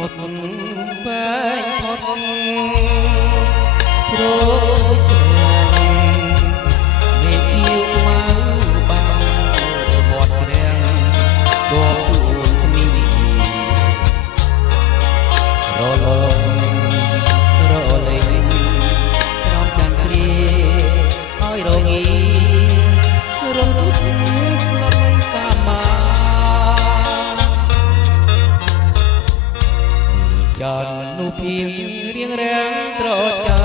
មុទ្រវែងផុតជ្រោកមេឃៀវខ្មៅបាំងមាត់ក្រាំងជាប់ជួនគ្មានរលងរលែងក្រោមចន្ទ្រាឲ្យរងារំលត់លំកាមាចាននោះភៀងរៀងរាំងត្រចា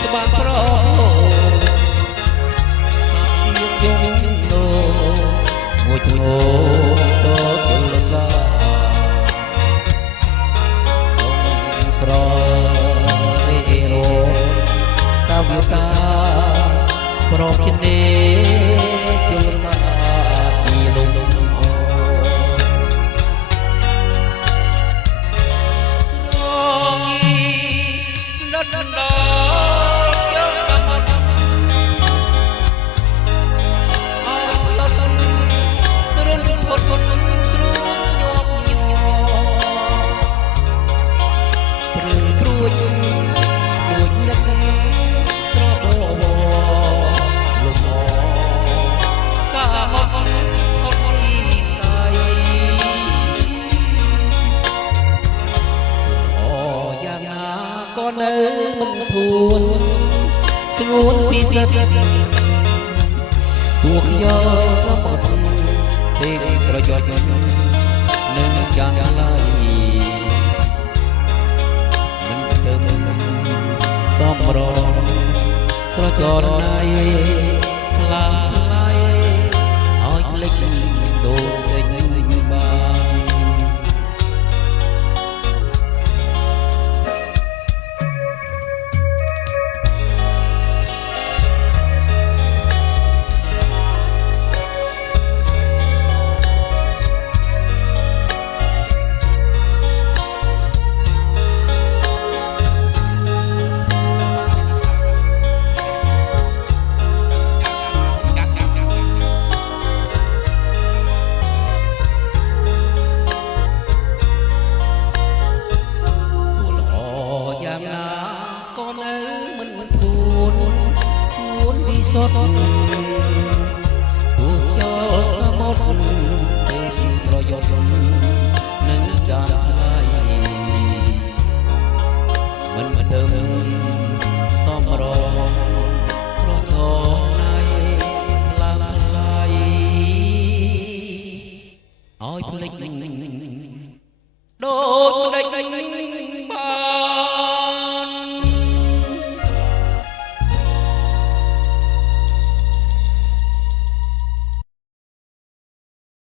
ច្បាស់ប្រោយងនោមួយឈ្មោះតទុលសាស្ររេរោតាវិតាប្រពជានេទុលសាទីលំនៅមិនធួនស្ងួនពិសិដ្ឋពួកយកសមុទ្រទេប្រយោជន៍នឹងចាំឡើយមិនទៅសំរងស្រចរណៃខ្លាំងថ្លៃឲ្យភ្លេចដូចចេញបានសុទ្ធពួកយកសមុទ្រទេប្រយោជន៍នឹងចានថ្លៃមិនទៅសំរងស្រទងណៃឡើងថ្លៃឲ្យភ្លេច